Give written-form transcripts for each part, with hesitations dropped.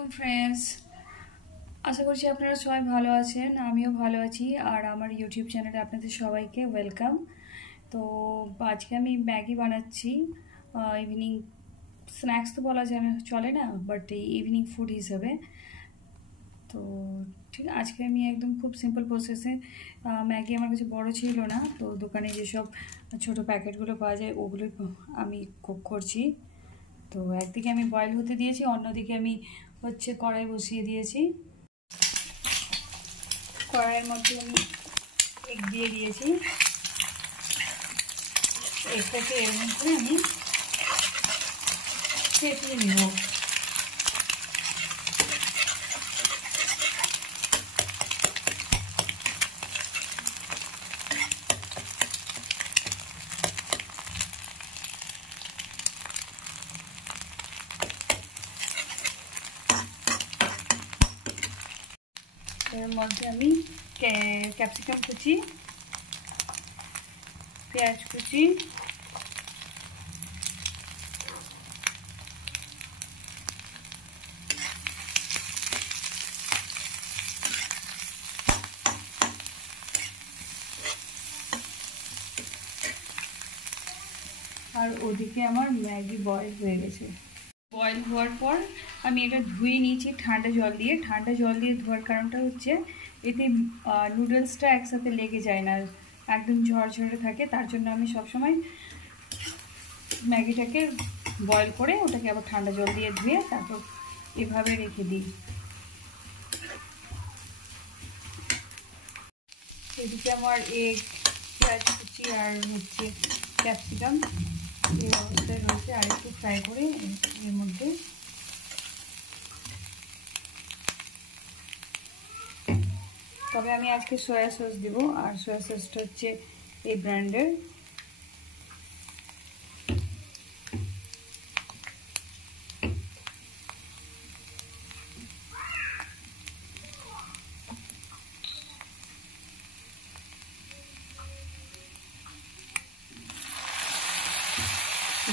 আসসালামু ফ্রেন্ডস, আশা করছি আপনারা সবাই ভালো আছেন। আমিও ভালো আছি। আর আমার ইউটিউব চ্যানেলে আপনাদের সবাইকে ওয়েলকাম। তো আজকে আমি ম্যাগি বানাচ্ছি। ইভিনিং স্ন্যাক্স তো বলা চলে না, বাট ইভিনিং ফুড হিসেবে। তো ঠিক আজকে আমি একদম খুব সিম্পল প্রসেসে ম্যাগি আমার কাছে বড় ছিল না, তো দোকানে যেসব ছোটো প্যাকেটগুলো পাওয়া যায় ওগুলোই আমি কুক করছি। তো একদিকে আমি বয়েল হতে দিয়েছি, অন্যদিকে আমি কড়াই বসিয়ে দিয়েছি। কড়াইয়ের মধ্যে আমি এগ দিয়ে দিয়েছি। এগটাকে এর মধ্যে আমি ফেটিয়ে নেব। এর মধ্যে আমি ক্যাপসিকাম কুচি, পেঁয়াজ কুচি, আর ওদিকে আমার ম্যাগি বয়েল হয়ে গেছে। বয়েল হওয়ার পর আমি এটা ধুয়ে নিয়েছি ঠান্ডা জল দিয়ে। ঠান্ডা জল দিয়ে ধোয়ার কারণটা হচ্ছে এতে নুডলসটা একসাথে লেগে যায় না, একদম ঝরঝরে থাকে। তার জন্য আমি সবসময় ম্যাগিটাকে বয়েল করে ওটাকে আবার ঠান্ডা জল দিয়ে ধুয়ে তারপর এভাবে রেখে দিই। এদিকে আমার এগ, পেঁয়াজ কুচি আর ক্যাপসিকাম এই অবস্থায় রয়েছে। আর একটু ফ্রাই করে এর মধ্যে তবে আমি আজকে সয়া সস দেব। আর সয়া সসটা হচ্ছে এই ব্র্যান্ডের।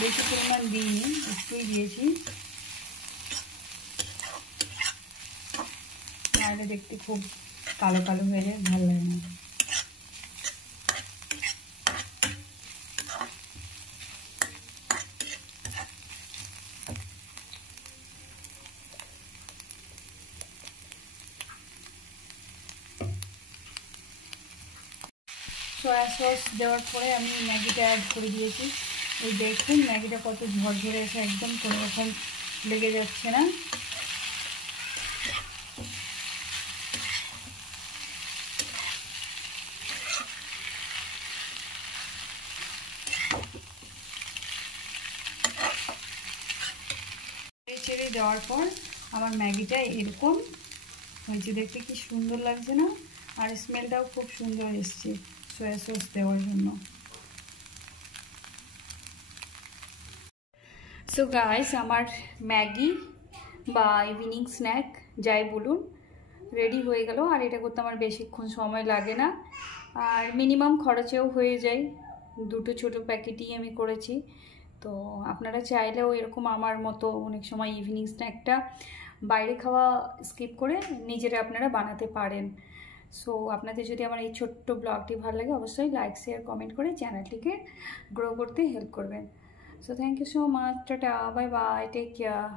বেশি পরিমাণ দিইনি, একটুই দিয়েছি, নাহলে দেখতে খুব কালো কালো হয়ে যায়, ভালো লাগে না। সয়া সস দেওয়ার পরে আমি ম্যাগিটা অ্যাড করে দিয়েছি। এই দেখুন ম্যাগিটা কত ঝরঝরে এসে একদম কোনো রকম লেগে যাচ্ছে না। ছেড়ে দেওয়ার পর আমার ম্যাগিটা এরকম হয়েছে, দেখতে কি সুন্দর লাগছে না? আর স্মেলটাও খুব সুন্দর এসছে সয়া সস দেওয়ার জন্য। সো গাইস, আমার ম্যাগি বা ইভিনিং স্ন্যাক যাই বলুন রেডি হয়ে গেল। আর এটা করতে আমার বেশিক্ষণ সময় লাগে না, আর মিনিমাম খরচেও হয়ে যায়। দুটো ছোটো প্যাকেটই আমি করেছি। তো আপনারা চাইলেও এরকম আমার মতো অনেক সময় ইভিনিং স্ন্যাকটা বাইরে খাওয়া স্কিপ করে নিজেরা আপনারা বানাতে পারেন। সো আপনাদের যদি আমার এই ছোট্ট ব্লগটি ভালো লাগে অবশ্যই লাইক, শেয়ার, কমেন্ট করে চ্যানেলটিকে গ্রো করতে হেল্প করবেন। So thank you so much. Tata, bye bye, take care.